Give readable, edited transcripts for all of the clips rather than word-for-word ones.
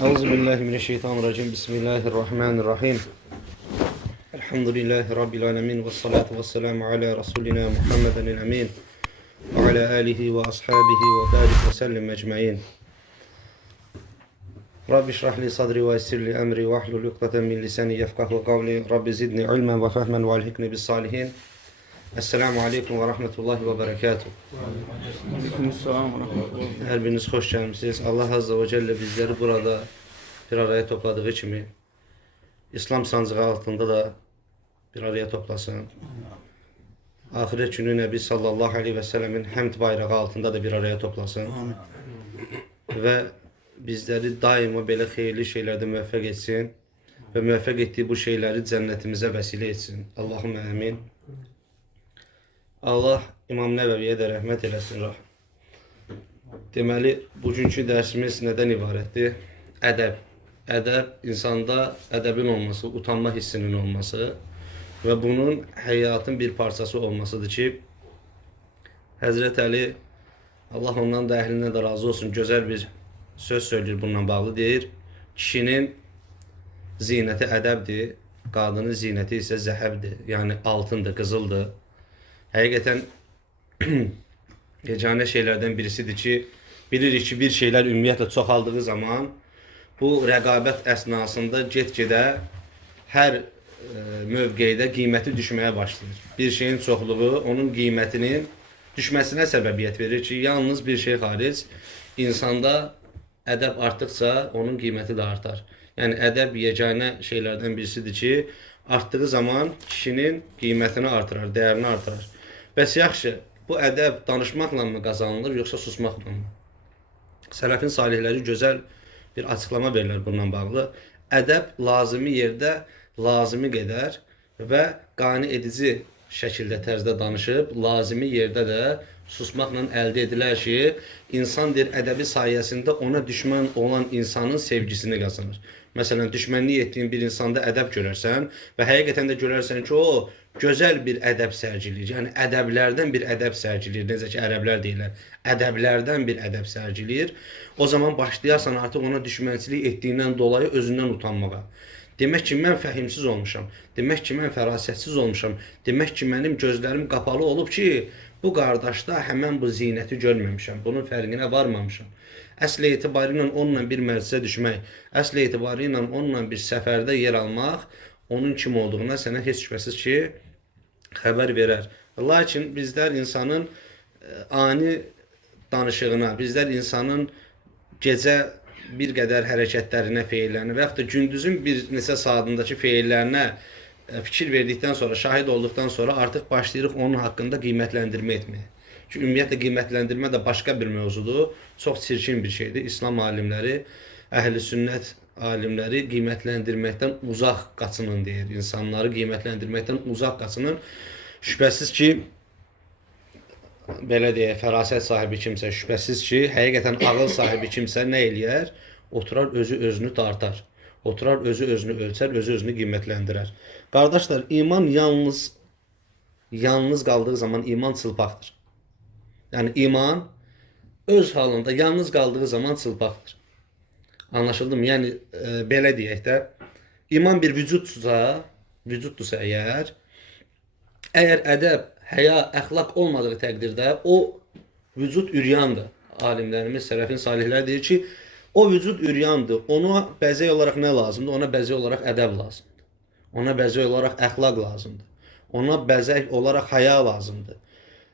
Euzubillahimineşşeytanirracim. Bismillahirrahmanirrahim. Elhamdülillahi Rabbil alemin. Ve salatu ve selamu ala Resulina Muhammeden emin. Ve ala alihi ve ashabihi ve barik ve sellim ecmain. Rabbi şrahli sadri ve essirli emri ve ahlul ukdeten min lisani yefkahu kavli. Rabbi zidni ilmen ve fehmen ve alhikni bis salihin. Esselamu aleyküm ve rahmetullahi ve berekatuhu. Her biriniz hoş gelmişsiniz. Allah Azze ve Celle bizleri burada bir araya topladığı kimi İslam sancığı altında da bir araya toplasın. Ahiret günü Nebi sallallahu aleyhi ve sellemin həmd bayrağı altında da bir araya toplasın. Ve bizleri daima belə xeyirli şeylerde müvəffəq etsin ve müvəffəq ettiği bu şeyleri cennetimize vesile etsin. Allahümme amin. Allah İmam Nəvəviyə də rəhmət eləsin. Deməli, bugünkü dərsimiz nədən ibarətdir? Ədəb. Ədəb, insanda ədəbin olması, utanma hissinin olması və bunun həyatın bir parçası olmasıdır ki, Həzrət Əli, Allah ondan da əhlindən də razı olsun, gözəl bir söz söyləyir bununla bağlı, deyir, kişinin zinəti ədəbdir, qadının zinəti isə zəhəbdir, yəni altındır, qızıldır. Həqiqətən yeganə şeylərdən birisidir ki, bilirik ki, bir şeylər ümumiyyətlə çoxaldığı zaman bu rəqabət əsnasında get-gedə hər mövqeydə qiyməti düşməyə başlayır. Bir şeyin çoxluğu onun qiymətinin düşməsinə səbəbiyyət verir ki, yalnız bir şey xaric, insanda ədəb artdıqca onun qiyməti də artar. Yəni ədəb yeganə şeylərdən birisidir ki, artdığı zaman kişinin qiymətini artırar, dəyərini artırar. Bəs yaxşı, bu ədəb danışmaqla mı qazanılır, yoxsa susmaqla mı? Sələfin salihləri gözəl bir açıqlama verirlər bununla bağlı. Ədəb lazımi yerdə, lazımi qədər və qane edici şəkildə tərzdə danışıb, lazımi yerdə də susmaqla əldə edilər ki, insan deyir, ədəbi sayəsində ona düşmən olan insanın sevgisini qazanır. Məsələn, düşmənlik etdiyin bir insanda ədəb görərsən və həqiqətən də görərsən ki, o gözəl bir ədəb sərgiləyir. Yəni, ədəblərdən bir ədəb sərgiləyir. Necə ki, ərəblər deyirlər, ədəblərdən bir ədəb sərgiləyir. O zaman başlayarsan artıq ona düşmənçilik etdiyindən dolayı özündən utanmağa. Demək ki, mən fəhimsiz olmuşam. Demək ki, mən fərasətsiz olmuşam. Demək ki, mənim gözlərim qapalı olub ki, bu qardaşda həmən bu zinəti görməmişəm. Bunun fərqinə varmamışam. Əsl etibarı ilə onunla bir məclisə düşmək, əsl etibarı ilə onunla bir səfərdə yer almaq, onun kim olduğuna sənə heç şübhəsiz ki, xəbər verər. Lakin bizlər insanın ani danışığına, bizlər insanın gecə bir qədər hərəkətlərinə, feillərinə və yaxud da gündüzün bir neçə saatındakı feillərinə fikir verdikdən sonra, şahid olduqdan sonra artıq başlayırıq onun haqqında qiymətləndirmə etməyə. Ki, ümumiyyətlə qiymətləndirmə də başqa bir mövzudur, çox çirkin bir şeydir. İslam alimləri, əhl-i sünnət alimləri qiymətləndirməkdən uzaq qaçının deyir. İnsanları qiymətləndirməkdən uzaq qaçının. Şübhəsiz ki, belə deyək, fərasət sahibi kimsə, şübhəsiz ki, həqiqətən ağıl sahibi kimsə nə eləyər? Oturar, özünü tartar. Oturar, özünü ölçər, özünü qiymətləndirər. Qardaşlar, iman yalnız qaldığı zaman iman çılpaqdır. Yəni, iman öz halında yalnız qaldığı zaman çılpaqdır. Anlaşıldı mı? Yəni, belə deyək də, iman bir vücuddursa əgər ədəb, həya, əxlaq olmadığı təqdirdə o vücud üryandır. Alimlərimiz, sələfin salihləri deyir ki, o vücud üryandır. Ona bəzək olaraq nə lazımdır? Ona bəzək olaraq ədəb lazımdır. Ona bəzək olaraq əxlaq lazımdır. Ona bəzək olaraq həya lazımdır.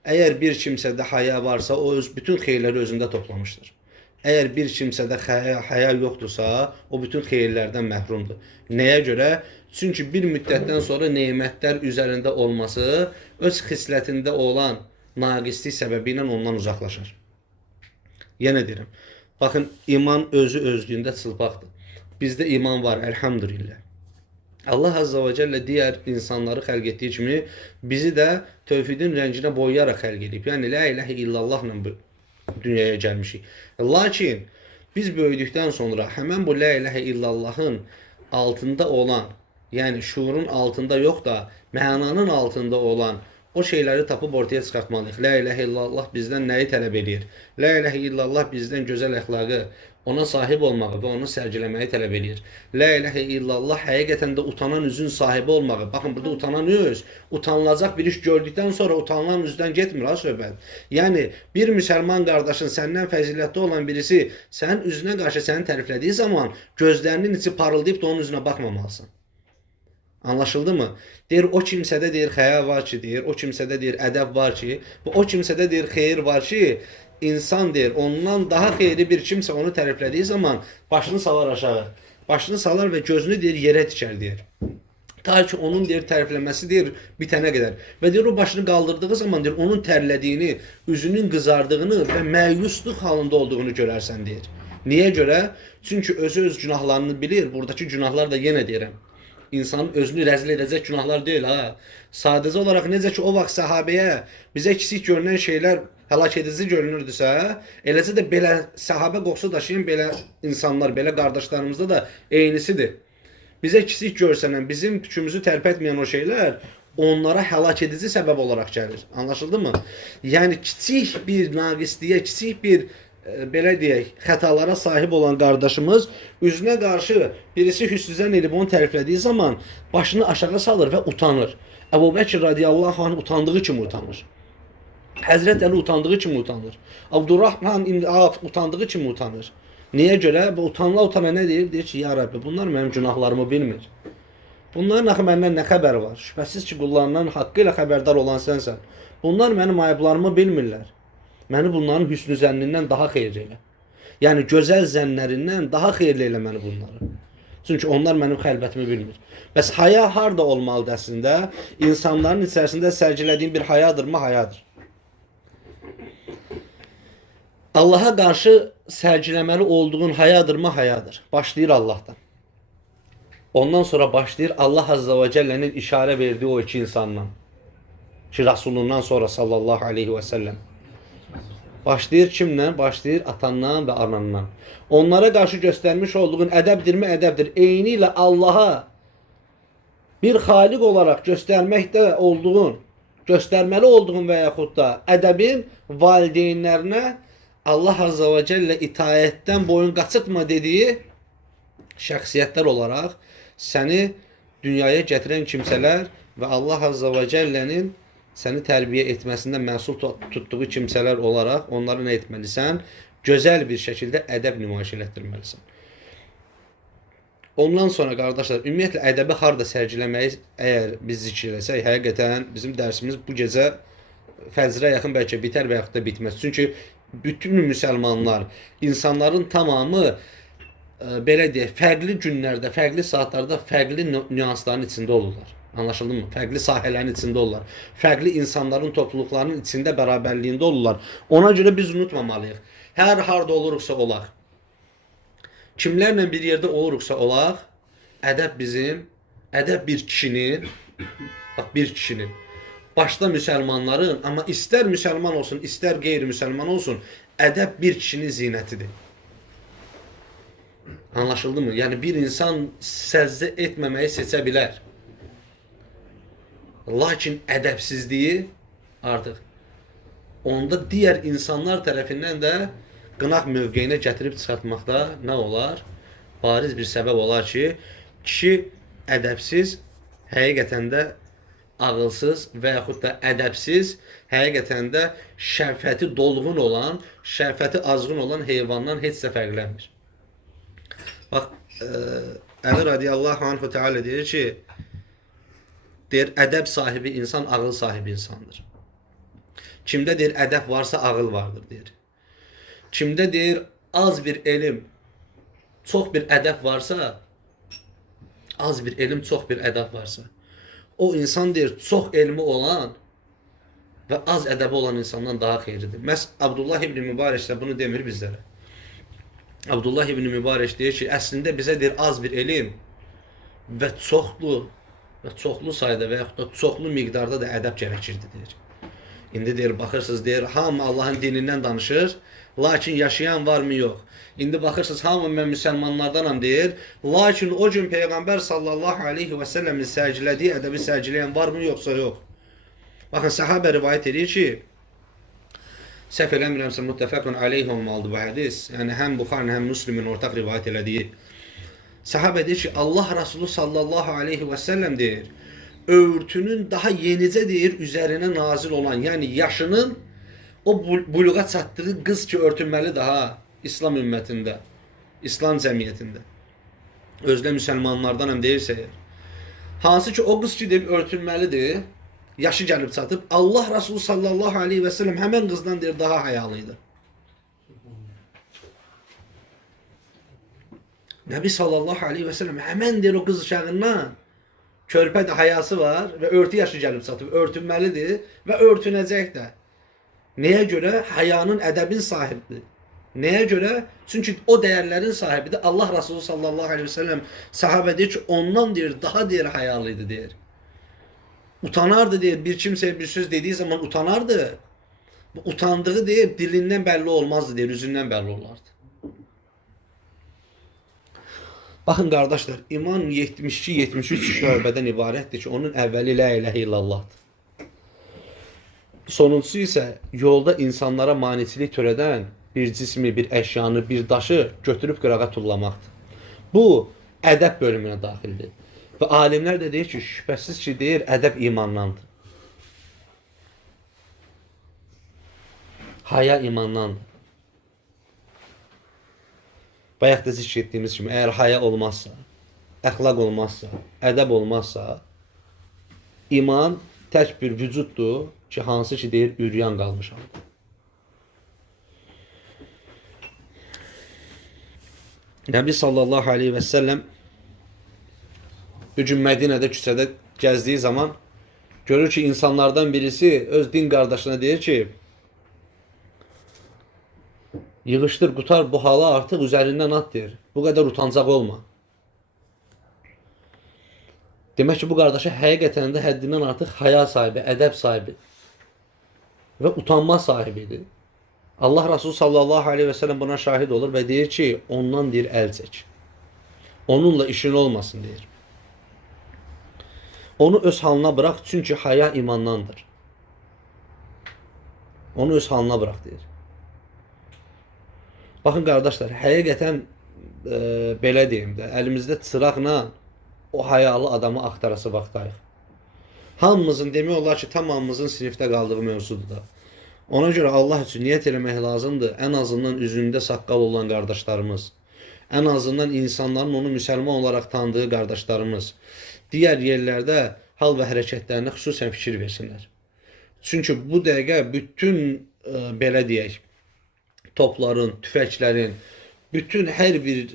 Əgər bir kimsədə həya varsa, o bütün xeyirləri özündə toplamışdır. Əgər bir kimsədə həya yoxdursa, o bütün xeyirlərdən məhrumdur. Nəyə görə? Çünki bir müddətdən sonra nemətlər üzərində olması öz xislətində olan naqislik səbəbi ilə ondan uzaqlaşır. Yenə deyirəm, baxın, iman özlüyündə çılpaqdır. Bizdə iman var, əlhamdülillah. Allah Azze ve Celle digər insanları xəlq etdiyi kimi bizi də tövhidin rənginə boyayaraq xəlq edib. Yəni, la ilahe illallahla dünyaya gəlmişik. Lakin biz böyüdükdən sonra həmən bu la ilahe illallahın altında olan, yəni şuurun altında yox da mənanın altında olan o şeyləri tapıb ortaya çıxartmalıyıq. La ilahe illallah bizdən nəyi tələb edir? La ilahe illallah bizdən gözəl əxlaqı, ona sahib olmağı və onu sərgiləməyi tələb edir. La ilahe illallah həqiqətən də utanan üzün sahibi olmağı. Baxın, burada utanan üz, utanılacaq bir iş gördükdən sonra utanılan üzdən getmir ha söhbət. Yəni, bir müsəlman qardaşın səndən fəzilətli olan birisi sənin üzünə qarşı səni təriflədiyi zaman gözlərinin içi parıldayıb da onun üzünə baxmamalısan. Anlaşıldı mı? Deyir, o kimsədə deyir həya var ki, deyir, o kimsədə deyir ədəb var ki, və o kimsədə deyir xeyir var ki, insan deyir, ondan daha xeyirli bir kimsə onu təriflədiyi zaman başını salar aşağı. Başını salar və gözünü deyir yerə tikər deyir. Ta ki onun deyir tərifləməsi deyir bitənə qədər. Və deyir o başını qaldırdığı zaman deyir onun tərlədiyini, üzünün qızardığını və məyusluq halında olduğunu görərsən deyir. Niyə görə? Çünki özü öz günahlarını bilir. Buradakı günahlar da yenə deyirəm. İnsanın özünü rəzil edəcək günahlar deyil ha. Sadəcə olaraq necə ki o vaxt səhabəyə bizə kiçik görünən şeylər həlak edici görünürdüsə, eləcə də belə səhabə qoxusu daşıyan belə insanlar, belə qardaşlarımızda da eynisidir. Bizə kiçik görsənən, bizim tükümüzü tərpətməyən o şeylər onlara həlak edici səbəb olaraq gəlir. Anlaşıldı mı? Yəni kiçik bir naqisliyə, kiçik bir belə deyək, xətalara sahib olan qardaşımız üzünə qarşı birisi hüsnüzən edib onu təriflədiyi zaman başını aşağı salır və utanır. Əbu Bəkir radiyallahu anh utandığı kimi utanır. Həzrət Əli utandığı kimi utanır. Abdurrahman İbn Avf utandığı kimi utanır. Niyə görə? Və utana nə deyir? Deyir ki, ya Rabbi, bunlar mənim günahlarımı bilmir. Bunların axı məndən nə xəbəri var? Şübhəsiz ki, qullarından haqqı ilə xəbərdar olan sənsən. Bunlar mənim ayıblarımı bilmirlər. Məni bunların hüsnü zənnindən daha xeyirli elə. Yəni, gözəl zənnlərindən daha xeyirli elə məni bunları. Çünki onlar mənim xəlbətimi bilmir. Bəs haya harda olmalıdır əslində? İnsanların içərisində sərgilədiyim bir hayadırmı? Hayadır. Allaha qarşı sərgiləməli olduğun hayadırmı? Hayadır. Başlayır Allahdan. Ondan sonra başlayır Allah Azza və Cəllənin işarə verdiyi o iki insandan. Ki, Rasulundan sonra sallallahu aleyhi və səlləm. Başlayır kimlə? Başlayır atandan və anandan. Onlara qarşı göstərmiş olduğun ədəbdirmi? Ədəbdir. Eyni ilə Allaha bir xaliq olaraq göstərməkdə olduğun, göstərməli olduğun və yaxud da ədəbin valideynlərinə Allah Azza və Cəllə itaətdən boyun qaçırtma dediyi şəxsiyyətlər olaraq səni dünyaya gətirən kimsələr və Allah Azza və Cəllənin səni tərbiyə etməsində məsul tutduğu kimsələr olaraq onları nə etməlisən? Gözəl bir şəkildə ədəb nümayiş elətdirməlisən. Ondan sonra qardaşlar, ümumiyyətlə ədəbi harda sərgiləməyi əgər biz zikr eləsək, həqiqətən bizim dərsimiz bu gecə fəzrə yaxın bəlkə bitər və yaxud da bitməz. Çünki bütün müsəlmanlar, insanların tamamı belə deyək, fərqli günlərdə, fərqli saatlarda, fərqli nüansların içində olurlar. Anlaşıldı mı? Fərqli sahələrin içində olurlar. Fərqli insanların, topluluqlarının içində bərabərliyində olurlar. Ona görə biz unutmamalıyıq. Hər harda oluruqsa olaq, kimlərlə bir yerdə oluruqsa olaq, ədəb bizim, ədəb bir kişinin, bax bir kişinin, başda müsəlmanların, amma istər müsəlman olsun, istər qeyri-müsəlman olsun, ədəb bir kişinin zinətidir. Anlaşıldı mı? Yəni bir insan səzdə etməməyi seçə bilər. Lakin ədəbsizliyi artıq onda digər insanlar tərəfindən də qınaq mövqeyinə gətirib çıxartmaqda nə olar? Bariz bir səbəb olar ki, kişi ədəbsiz, həqiqətən də ağılsız və yaxud da ədəbsiz, həqiqətən də şəhvəti dolğun olan, şəhvəti azğın olan heyvandan heç də fərqlənmir. Bax, Əli radiyallahu anhu teala deyir ki, deyir, ədəb sahibi insan ağıl sahibi insandır. Kimdə deyir, ədəb varsa ağıl vardır, deyir. Kimdə deyir, az bir elm, çox bir ədəb varsa, az bir elm, çox bir ədəb varsa, o insan deyir, çox elmi olan və az ədəbi olan insandan daha xeyirlidir. Məhz Abdullah ibn Mübarək də bunu demir bizlərə. Abdullah ibn Mübarək deyir ki, əslində bizə deyir, az bir elm və çoxlu sayda və yaxud da çoxlu miqdarda da ədəb gərəkirdi, deyir. İndi deyir, baxırsınız, deyir, hamı Allahın dinindən danışır, lakin yaşayan varmı, yox. İndi baxırsınız, hamı mən müsəlmanlardanam, deyir, lakin o gün Peyğəmbər sallallahu aleyhi və səlləmin sərgilədiyi ədəbi sərgiləyən varmı, yoxsa yox. Baxın, səhabə rivayət edir ki, Səhv eləmirəmsə muttəfəqun aleyh olmalıdır bu hədis. Yəni həm Buxarinin, həm Müslimin ortaq rivayət elədiyi. Sahabə deyir ki, Allah Resulü sallallahu aleyhi və səlləm deyir, örtünün daha yenicə deyir üzərinə nazil olan, yəni yaşının o buluğa çatdığı qız ki örtünməli daha İslam ümmətində, İslam cəmiyyətində. Özlə müsəlmanlardan həm deyirsə, hansı ki o qız ki deyir örtünməlidir, yaşı gəlib çatıb, Allah Resulü sallallahu aleyhi və səlləm həmən qızdan deyir daha hayalıydı. Nəbi sallallahu aleyhi və səlləm həmən deyir o qız uşağından körpə də hayası var və örtü yaşı gəlib çatıb, örtünməlidir və örtünəcək də. Nəyə görə? Hayanın, ədəbin sahibidir. Nəyə görə? Çünki o dəyərlərin sahibidir. Allah Resulü sallallahu aleyhi və səlləm sahabə deyir ki, ondan deyir, daha deyir hayalıydı deyir. Utanardı deyir, bir kimsəyə bir söz dediği zaman utanardı. Bu utandığı deyir, dilindən bəlli olmazdı deyir, üzündən bəlli olardı. Baxın qardaşlar, iman 72-73 şöbədən ibarətdir ki, onun əvvəli la ilahe illallahdır. Sonuncusu isə yolda insanlara manicilik törədən bir cismi, bir əşyanı, bir daşı götürüb qırağa tullamaqdır. Bu, ədəb bölümünə daxildir. Və alimlər də deyir ki, şübhəsiz ki, deyir, ədəb imandandır. Haya imandandır. Bayaq da zikr etdiyimiz kimi, əgər haya olmazsa, əxlaq olmazsa, ədəb olmazsa, iman tək bir vücuddur ki, hansı ki, deyir, üryan qalmışamdır. Nəbi sallallahu aleyhi və səlləm bir gün Mədinədə küçədə gəzdiyi zaman görür ki, insanlardan birisi öz din qardaşına deyir ki, yığışdır, qutar bu hala artıq üzərindən at deyir. Bu qədər utancaq olma. Demək ki, bu qardaşı həqiqətən də həddindən artıq haya sahibi, ədəb sahibi və utanma sahibidir. Allah Resulü sallallahu aleyhi və səlləm buna şahid olur və deyir ki, ondan deyir, əl çək. Onunla işin olmasın deyir. Onu öz halına bırak, çünki haya imandandır. Onu öz halına bırak deyir. Baxın qardaşlar, həqiqətən belə deyim də, əlimizdə çıraqla o hayalı adamı axtarası vaxtdayıq. Hamımızın demək olar ki, tamamımızın sinifdə qaldığı mövzudur da. Ona görə Allah üçün niyyət eləmək lazımdır. Ən azından üzündə saqqal olan qardaşlarımız, ən azından insanların onu müsəlman olaraq tanıdığı qardaşlarımız digər yerlərdə hal və hərəkətlərinə xüsusən fikir versinlər. Çünki bu dəqiqə bütün belə deyək, topların, tüfəklərin, bütün hər bir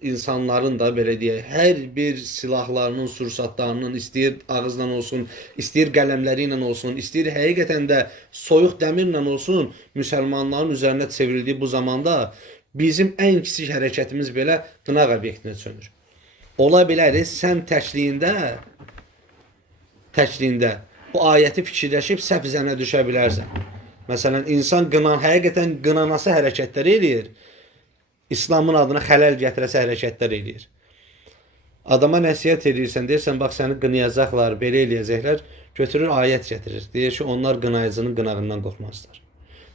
insanların da belə deyək, hər bir silahlarının, sursatlarının, istəyir ağızla olsun, istəyir qələmləri ilə olsun, istəyir həqiqətən də soyuq dəmirlə olsun, müsəlmanların üzərinə çevrildiyi bu zamanda bizim ən kiçik hərəkətimiz belə qınaq obyektinə çönür. Ola biləriz, sən təkliyində bu ayəti fikirləşib səhv zənə düşə bilərsən. Məsələn, insan həqiqətən qınanası hərəkətlər eləyir. İslamın adına xələl gətirəsə hərəkətlər eləyir. Adama nəsiyyət edirsən, deyirsən, bax səni qınayacaqlar, belə eləyəcəklər, götürür ayət gətirir. Deyir ki, onlar qınayıcının qınağından qorxmazlar.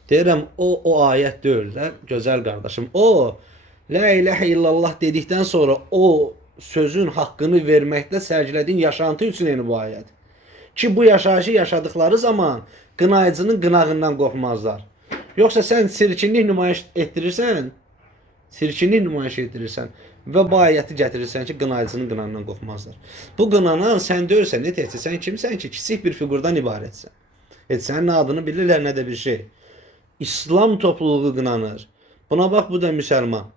Deyirəm, o ayət deyil də, gözəl qardaşım. O, la ilahə illallah dedikdən sonra o sözün haqqını verməkdə sərgilədiyin yaşantı üçün yəni bu ayət. Ki, bu yaşayışı yaşadıkları zaman qınayıcının qınağından qorxmazlar. Yoxsa sən sirkinlik nümayiş etdirirsən, və bu ayəti gətirirsən ki, qınayıcının qınağından qorxmazlar. Bu qınanan sən deyirsən, ne təhsil, sən kimsən ki, kiçik bir figurdan ibarətsən. Sənin adını bilirlər, nə də bir şey. İslam topluluğu qınanır. Buna bax, bu da müsəlman.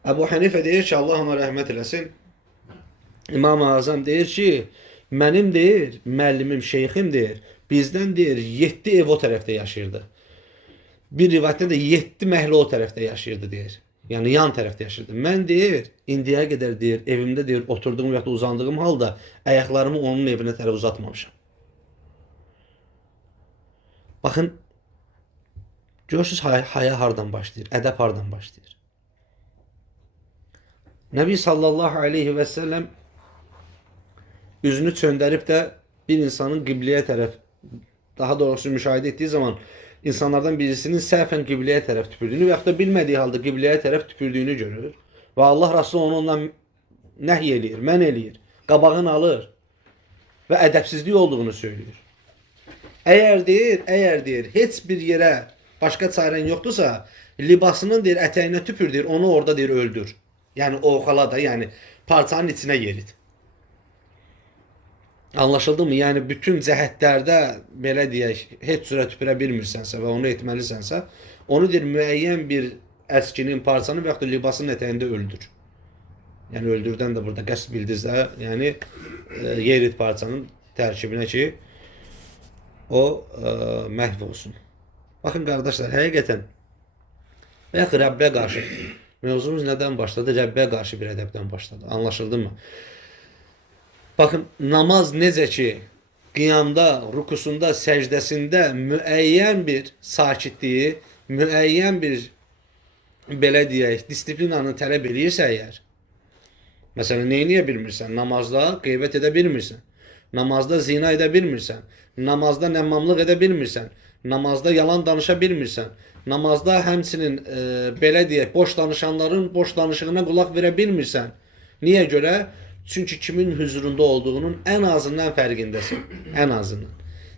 Əbu Hənifə deyir ki, Allah ona rəhmət eləsin. İmam-ı Azam deyir ki, mənim deyir, müəllimim, şeyxim deyir, bizdən deyir, 7 ev o tərəfdə yaşayırdı. Bir rivayətdə də 7 məhlə o tərəfdə yaşayırdı deyir. Yəni yan tərəfdə yaşayırdı. Mən deyir, indiyə qədər deyir, evimdə deyir, oturduğum və ya uzandığım halda ayaqlarımı onun evinə tərəf uzatmamışam. Baxın, görürsünüz haya hardan başlayır, ədəb hardan başlayır. Nəbi sallallahu aleyhi və səlləm üzünü çöndərib də bir insanın qibləyə tərəf, daha doğrusu müşahidə etdiyi zaman İnsanlardan birisinin səhvən qibləyə tərəf tüpürdüyünü və yaxud da bilmədiyi halda qibləyə tərəf tüpürdüyünü görür. Və Allah Rasulü onu ondan nəhy eləyir, mən eləyir, qabağını alır və ədəbsizlik olduğunu söylüyor. Əgər deyir, heç bir yerə başqa çarən yoxdursa, libasının deyir, ətəyinə tüpür deyir, onu orada deyir, öldür. Yəni oxala da, yəni parçanın içinə yerit. Anlaşıldı mı? Yəni bütün cəhətlərdə belə deyək, heç cürə tüpürə bilmirsənsə və onu etməlisənsə, onu deyir müəyyən bir əskinin, parçanın və yaxud da libasının ətəyində öldür. Yəni öldürdən də burada qəsd bildirsə, yəni yerit parçanın tərkibinə ki, o məhv olsun. Baxın qardaşlar, həqiqətən və yaxud Rəbbə qarşı mövzumuz nədən başladı? Rəbbə qarşı bir ədəbdən başladı. Anlaşıldı mı? Baxın, namaz necə ki, qiyamda, rukusunda, səcdəsində müəyyən bir sakitliyi, müəyyən bir, belə deyək, disiplinanı tələb edirsə əgər, məsələn, neyniyə bilmirsən? Namazda qeybət edə bilmirsən. Namazda zina edə bilmirsən. Namazda nəmmamlıq edə bilmirsən. Namazda yalan danışa bilmirsən. Namazda həmçinin, belə deyək, boş danışanların boş danışığına qulaq verə bilmirsən. Niyə görə? Çünki kimin huzurunda olduğunun ən azından fərqindəsin. Ən azından.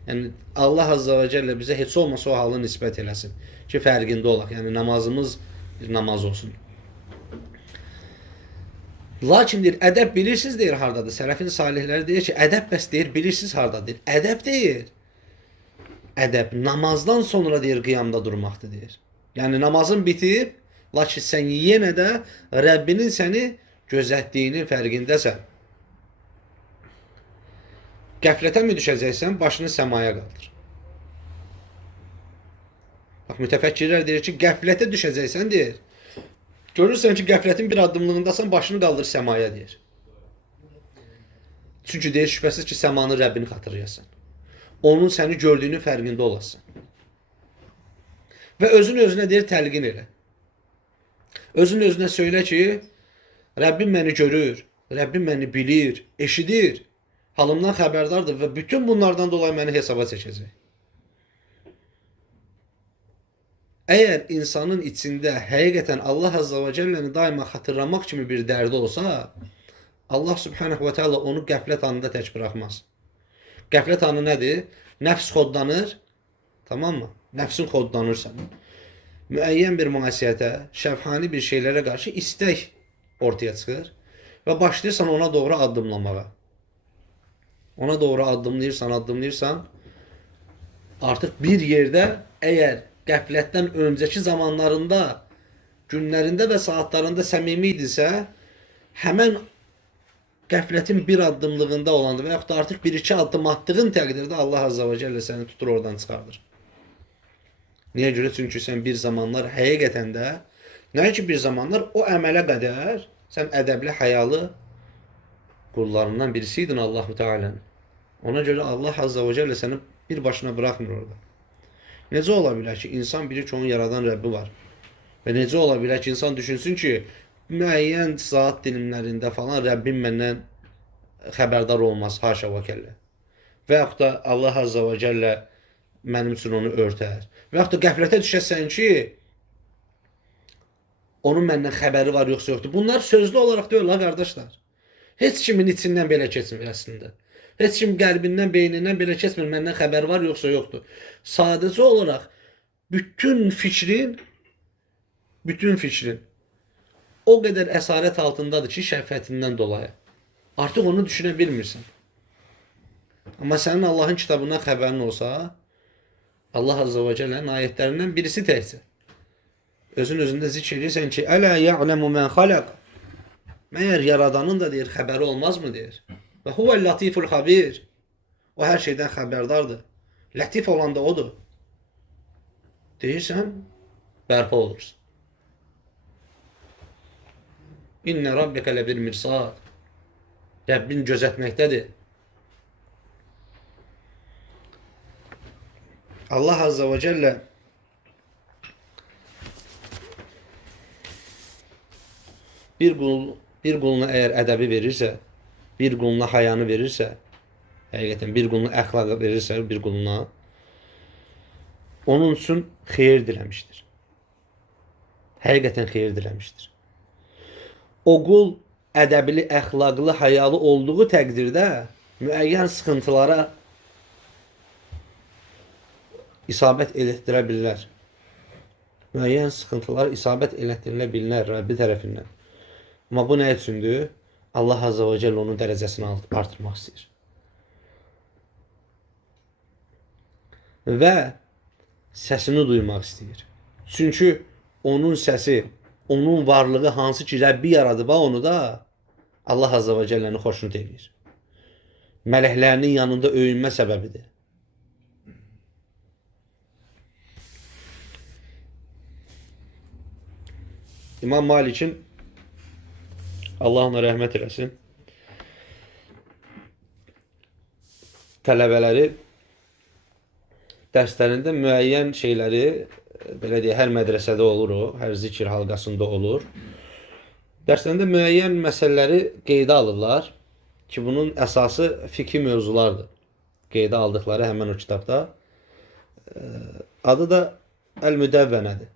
Yəni Allah Azza və Cəllə bizə heç olmasa o halı nisbət eləsin ki, fərqində olaq. Yəni namazımız bir namaz olsun. Lakin deyir, ədəb bilirsiniz deyir hardadır. Sələfin salihləri deyir ki, ədəb bəs deyir, bilirsiniz hardadır. Ədəb deyir. Ədəb namazdan sonra deyir, qiyamda durmaqdır deyir. Yəni namazın bitib, lakin sən yenə də Rəbbinin səni gözətdiyinin fərqindəsən. Qəflətə mi düşəcəksən, başını səmaya qaldır. Bax, mütəfəkkirlər deyir ki, qəflətə düşəcəksən deyir. Görürsən ki, qəflətin bir addımlığındasan, başını qaldır səmaya deyir. Çünki deyir, şübhəsiz ki, səmanı Rəbbini xatırlayasan. Onun səni gördüyünün fərqində olasan. Və özün özünə deyir, təlqin elə. Özün özünə söylə ki, Rəbbim məni görür, Rəbbim məni bilir, eşidir, halımdan xəbərdardır və bütün bunlardan dolayı məni hesaba çəkəcək. Əgər insanın içində həqiqətən Allah Azza və Cəlləni daima xatırlamaq kimi bir dərdi olsa, Allah Subhanahu və Teala onu qəflət anında tək buraxmaz. Qəflət anı nədir? Nəfs xodlanır, tamam mı? Nəfsin xodlanır sənin. Müəyyən bir müəsiyyətə, şəfhani bir şeylərə qarşı istək ortaya çıxır və başlayırsan ona doğru addımlamağa. Ona doğru addımlayırsan, artıq bir yerdə əgər qəflətdən öncəki zamanlarında, günlərində və saatlarında səmimi idisə, həmən qəflətin bir addımlığında olanda və yaxud da artıq bir-iki addım attığın təqdirdə Allah Azza və Cəllə səni tutur oradan çıxardır. Niyə görə? Çünki sən bir zamanlar həqiqətən də, nə ki bir zamanlar o əmələ qədər sən ədəbli, həyalı qullarından birisi idin Allah-u Teala'nın. Ona görə Allah Azza və Cəllə səni bir başına buraxmır orada. Necə ola bilər ki, insan bilir ki, onun yaradan Rəbbi var. Və necə ola bilər ki, insan düşünsün ki, müəyyən saat dilimlərində falan Rəbbim məndən xəbərdar olmaz, haşa və kəllə. Və yaxud da Allah Azza və Cəllə mənim üçün onu örtər. Və yaxud da qəflətə düşəsən ki, onun məndən xəbəri var, yoxsa yoxdur. Bunlar sözlü olaraq deyil, qardaşlar. Heç kimin içindən belə keçmir əslində. Heç kim qəlbindən, beynindən belə keçmir, məndən xəbər var, yoxsa yoxdur. Sadəcə olaraq bütün fikrin o qədər əsarət altındadır ki, şəhvətindən dolayı. Artıq onu düşünə bilmirsən. Amma sənin Allahın kitabından xəbərin olsa, Allah Azza və Cəllənin ayətlərindən birisi təkcə. Özün özündə zikr edirsən ki, Ələ ya'ləmu mən xaləq. Məyər yaradanın da deyir, xəbəri olmaz mı deyir. Və huvəl latiful xabir. O hər şeydən xəbərdardır. Lətif olan da odur. Deyirsən, bərpa olursun. İnnə rabbikə ləbir mirsad. Rəbbin gözətməkdədir. Allah Azza və Cəllə bir quluna əgər ədəbi verirsə, bir quluna hayanı verirsə, həqiqətən bir quluna əxlaqı verirsə, bir quluna, onun üçün xeyir diləmişdir. Həqiqətən xeyir diləmişdir. O qul ədəbli, əxlaqlı, hayalı olduğu təqdirdə müəyyən sıxıntılara isabət elətdirə bilər. Müəyyən sıxıntılara isabət elətdirilə bilər Rəbbi tərəfindən. Amma bu nə üçündür? Allah Azze ve Celle onun dərəcəsini artırmaq istəyir. Və səsini duymaq istəyir. Çünki onun səsi, onun varlığı hansı ki Rəbbi yaradıb onu da Allah Azze ve Celle'nin xoşnut edir. Mələklərinin yanında öyünmə səbəbidir. İmam Malik'in Allah ona rəhmət eləsin tələbələri dərslərində müəyyən şeyləri, belə deyək, hər mədrəsədə olur o, hər zikir halqasında olur. Dərslərində müəyyən məsələləri qeydə alırlar ki, bunun əsası fikri mövzulardır. Qeydə aldıqları həmən o kitabda. Adı da Əl-Müdəvvənədir.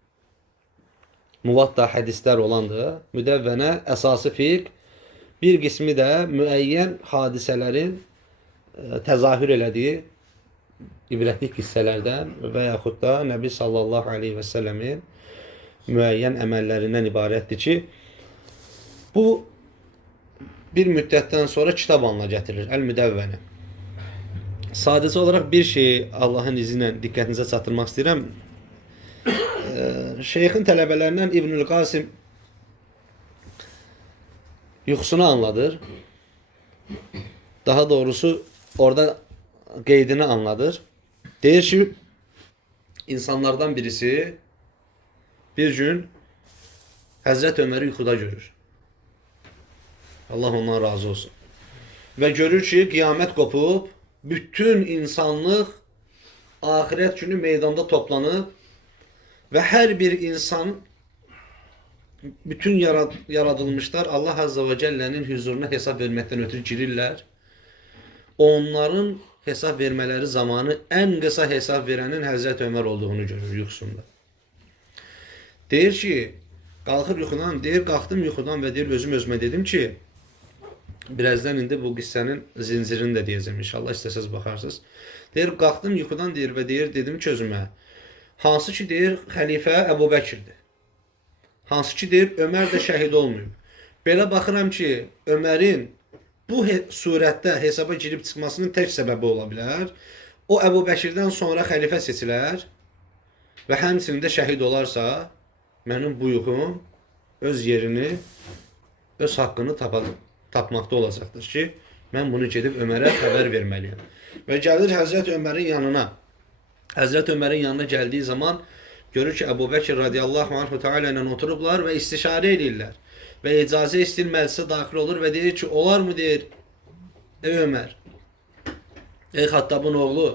Muvatta hədislər olandır. Müdəvvənə əsası fiqh, bir qismi də müəyyən hadisələrin təzahür elədiyi ibrətli qissələrdən və yaxud da Nəbi sallallahu aleyhi və səlləmin müəyyən əməllərindən ibarətdir ki, bu bir müddətdən sonra kitab halına gətirilir. Əl-Müdəvvənə. Sadəcə olaraq bir şeyi Allahın izni ilə diqqətinizə çatdırmaq istəyirəm. Şeyxin tələbələrindən İbnül Qasim yuxusunu anladır. Daha doğrusu orada qeydini anladır. Deyir ki, insanlardan birisi bir gün Həzrət Öməri yuxuda görür. Allah ondan razı olsun. Və görür ki, qiyamət qopub, bütün insanlıq ahirət günü meydanda toplanıb və hər bir insan, bütün yaradılmışlar Allah Azze ve Celle'nin huzuruna hesab verməkdən ötürü girirlər. Onların hesab vermələri zamanı ən qısa hesab verənin Həzrət Ömər olduğunu görür yuxusunda. Deyir ki, qalxıb yuxudan, deyir, qalxdım yuxudan və deyir, özümə dedim ki, birazdan indi bu qissənin zincirini də deyəcəm inşallah, istəsəz baxarsınız. Deyir, qalxdım yuxudan deyir və deyir, dedim ki özümə, hansı ki deyir, xəlifə Əbu Bəkirdir. Hansı ki deyir, Ömər də şəhid olmayıb. Belə baxıram ki, Ömərin bu surətdə hesaba girib çıxmasının tək səbəbi ola bilər. O Əbu Bəkirdən sonra xəlifə seçilər və həmçinin də şəhid olarsa, mənim bu yuxum öz yerini, öz haqqını tapmaqda olacaqdır ki, mən bunu gedib Ömərə xəbər verməliyəm. Və gəlir Həzrət Ömərin yanına. Həzrət Ömərin yanına gəldiyi zaman görür ki, Əbu Bəkir radiyallahu anhu teala ilə oturublar və istişarə edirlər. Və icazə istəyir, məclisə daxil olur və deyir ki, olar mı deyir, ey Ömər, ey Xattabın oğlu,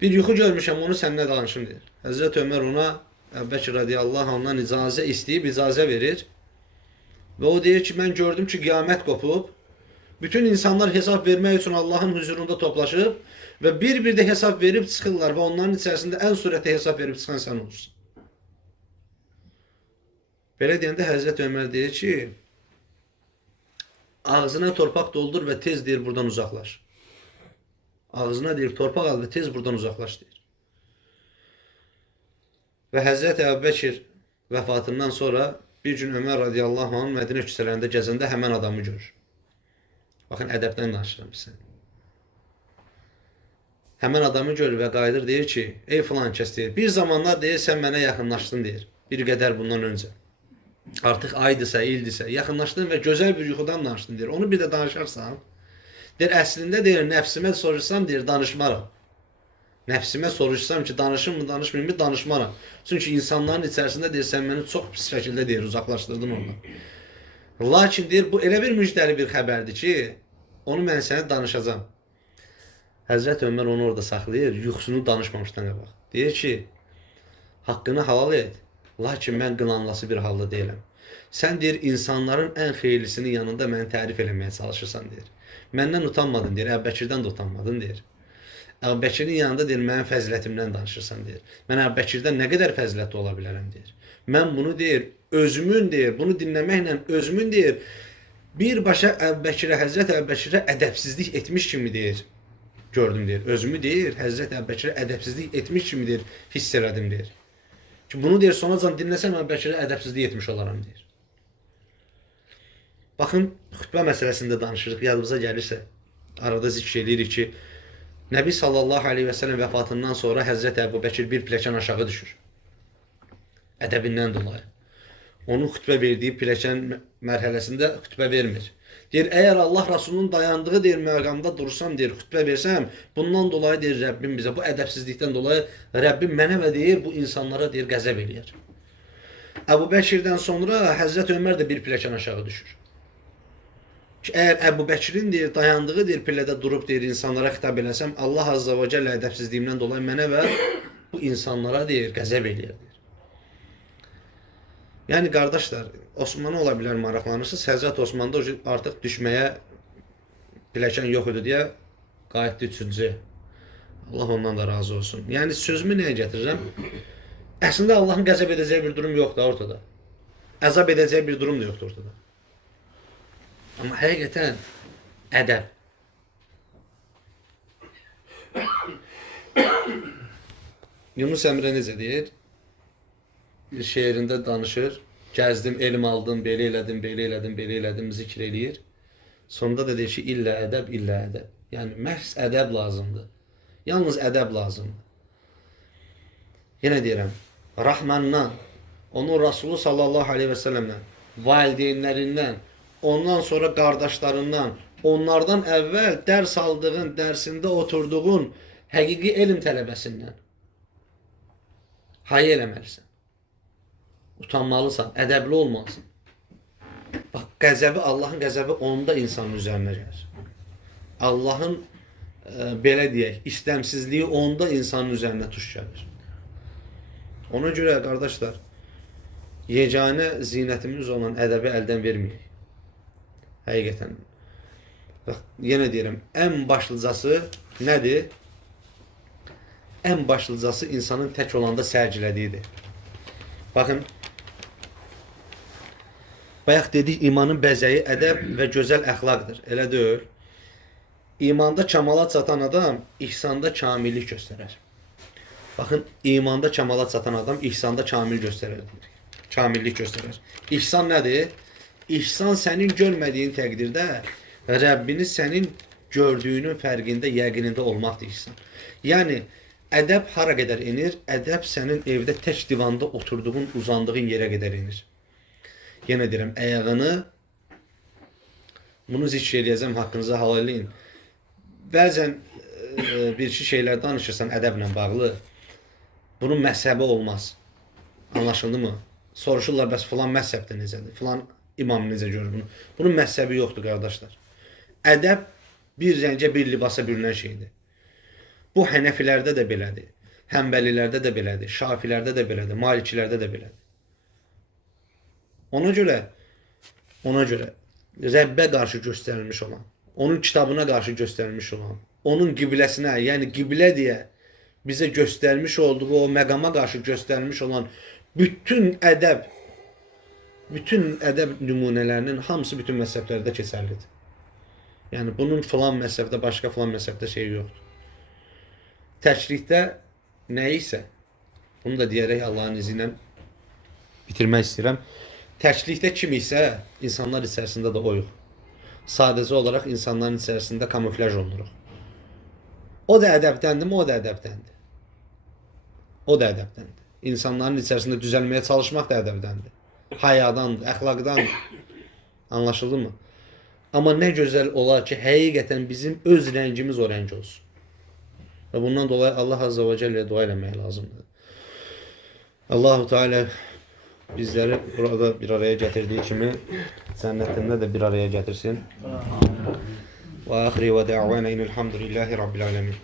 bir yuxu görmüşəm, onu səninlə danışım deyir. Həzrət Ömər ona Əbu Bəkir radiyallahu anhdan icazə istəyib, icazə verir. Və o deyir ki, mən gördüm ki, qiyamət qopub, bütün insanlar hesab vermək üçün Allahın huzurunda toplaşıb və bir-bir də hesab verib çıxırlar və onların içərisində ən surətdə hesab verib çıxan sən olursun. Belə deyəndə Həzrət Ömər deyir ki, ağzına torpaq doldur və tez deyir, buradan uzaqlaş. Ağzına deyir, torpaq al və tez buradan uzaqlaş deyir. Və Həzrət Əbu Bəkir vəfatından sonra bir gün Ömər radiyallahu anh Mədinə küçələrində gəzəndə həmən adamı görür. Baxın, ədəbdən danışıram sizə. Həmən adamı görür və qayıdır, deyir ki, ey filan kəs deyir, bir zamanlar deyir, sən mənə yaxınlaşdın deyir, bir qədər bundan öncə. Artıq aydısa, ildirsə, yaxınlaşdın və gözəl bir yuxudan danışdın deyir. Onu bir də danışarsan, deyir, əslində deyir, nəfsimə soruşsam deyir, danışmaram. Nəfsimə soruşsam ki, danışım mı, danışmayım mı, danışmaram. Çünki insanların içərisində deyir, sən məni çox pis şəkildə deyir, uzaqlaşdırdın ondan. Lakin deyir, bu elə bir müjdəli bir xəbərdir ki, onu mən sənə danışacağam. Həzrət Ömər onu orada saxlayır, yuxusunu danışmamışdan qabaq. Deyir ki, haqqını halal et, lakin mən qınanlası bir halda deyiləm. Sən deyir, insanların ən xeyirlisinin yanında məni tərif eləməyə çalışırsan deyir. Məndən utanmadın deyir, Əbu Bəkirdən də utanmadın deyir. Əbu Bəkirin yanında deyir, mənim fəzilətimdən danışırsan deyir. Mən Əbu Bəkirdən nə qədər fəzilətli ola bilərəm deyir. Mən bunu deyir, özümün deyir, bunu dinləməklə özümün deyir, birbaşa Əbu Bəkirə, Həzrət Əbu Bəkirə ədəbsizlik etmiş kimi deyir. Gördüm deyir. Özümü deyir, Həzrət Əbu Bəkirə ədəbsizlik etmiş kimi deyir, hiss elədim deyir. Ki bunu deyir, sonacan dinləsəm Əbu Bəkirə ədəbsizlik etmiş olaram deyir. Baxın, xütbə məsələsində danışırıq, yadımıza gəlirsə, arada zikr edirik ki, Nəbi sallallahu aleyhi və səlləm vəfatından sonra Həzrət Əbu Bəkir bir pilləkən aşağı düşür. Ədəbindən dolayı. Onun xütbə verdiyi pilləkən mərhələsində xütbə vermir. Deyir, əgər Allah Rasulunun dayandığı deyir, məqamda dursam, deyir, xütbə versəm, bundan dolayı deyir, Rəbbim bizə, bu ədəbsizlikdən dolayı Rəbbim mənə və deyir, bu insanlara deyir, qəzəb eləyər. Əbu Bəkirdən sonra Həzrət Ömər də bir pilləkən aşağı düşür. Əgər Əbu Bəkirin deyir, dayandığı deyir, pillədə durub deyir, insanlara xitab eləsəm, Allah Azza və Cəllə ədəbsizliyimdən dolayı mənə və bu insanlara deyir, qəzəb eləyər deyir. Yəni qardaşlar, Osmana ola bilər maraqlanırsınız, Həzrət Osmanda artıq düşməyə pilləkən yox idi deyə qayıtdı üçüncü. Allah ondan da razı olsun. Yəni sözümü nəyə gətirirəm? Əslində Allahın qəzəb edəcəyi bir durum yoxdur ortada. Əzab edəcəyi bir durum da yoxdur ortada. Amma həqiqətən ədəb. Yunus Əmrə necə deyir? Bir şeirində danışır. Gəzdim, elm aldım, belə elədim, belə elədim, belə elədim, zikr eləyir. Sonunda da deyir ki, illə ədəb, illə ədəb. Yəni, məhz ədəb lazımdır. Yalnız ədəb lazımdır. Yenə deyirəm, Rahmandan, onun Rasulü sallallahu aleyhi və səlləmdən, valideynlərindən, ondan sonra qardaşlarından, onlardan əvvəl dərs aldığın, dərsində oturduğun həqiqi elm tələbəsindən haya eləməlisən. Utanmalısan, ədəbli olmalısın. Bax, qəzəbi, Allahın qəzəbi onda insanın üzərinə gəlir. Allahın, belə deyək, istəmsizliyi onda insanın üzərinə tuş gəlir. Ona görə, qardaşlar, yeganə zinətimiz olan ədəbi əldən verməyək. Həqiqətən. Bax, yenə deyirəm, ən başlıcası nədir? Ən başlıcası insanın tək olanda sərgilədiyidir. Baxın, bayaq dedik, imanın bəzəyi ədəb və gözəl əxlaqdır. Elə deyil. İmanda kəmala çatan adam ihsanda kamillik göstərər. Baxın, imanda kəmala çatan adam ihsanda kamil göstərər. Kamillik göstərər. İhsan nədir? İhsan sənin görmədiyin təqdirdə Rəbbini sənin gördüyünün fərqində, yəqinində olmaqdır ihsan. Yəni, ədəb hara qədər inir? Ədəb sənin evdə tək divanda oturduğun, uzandığın yerə qədər inir. Yenə deyirəm, əyağını, bunu zikr eləyəcəm, haqqınıza halal eləyin. Bəzən bir-iki şeylər danışırsan ədəblə bağlı, bunun məzhəbi olmaz. Anlaşıldı mı? Soruşurlar, bəs filan məzhəbdə necədir? Filan imam necə görür bunu? Bunun məzhəbi yoxdur, qardaşlar. Ədəb bir rəngə, bir libasa bürünən şeydir. Bu, Hənəfilərdə də belədir, Həmbəlilərdə də belədir, Şafilərdə də belədir, Malikilərdə də belədir. Ona görə Rəbbə qarşı göstərilmiş olan, onun kitabına qarşı göstərilmiş olan, onun qibləsinə, yəni qiblə deyə bizə göstərmiş olduğu o məqama qarşı göstərilmiş olan bütün ədəb nümunələrinin hamısı bütün məzhəblərdə keçərlidir. Yəni, bunun filan məzhəbdə, başqa filan məzhəbdə şey yoxdur. Təklikdə nə isə, bunu da deyərək Allahın izi ilə bitirmək istəyirəm. Təklikdə kim isə insanlar içərisində də oyuq. Sadəcə olaraq insanların içərisində kamuflaj olunuruq. O da ədəbdəndir, o da ədəbdəndir. O da ədəbdəndir. İnsanların içərisində düzəlməyə çalışmaq da ədəbdəndir. Hayadandır, əxlaqdandır. Anlaşıldı mı? Amma nə gözəl olar ki, həqiqətən bizim öz rəngimiz o rəng olsun. Və bundan dolayı Allah Azza və Cəlləyə dua eləmək lazımdır. Allah-u Teala bizləri burada bir araya gətirdiyi kimi cənnətində də bir araya gətirsin. Və axiri və də'vənə inəlhamdülillahi Rabbil aləmin.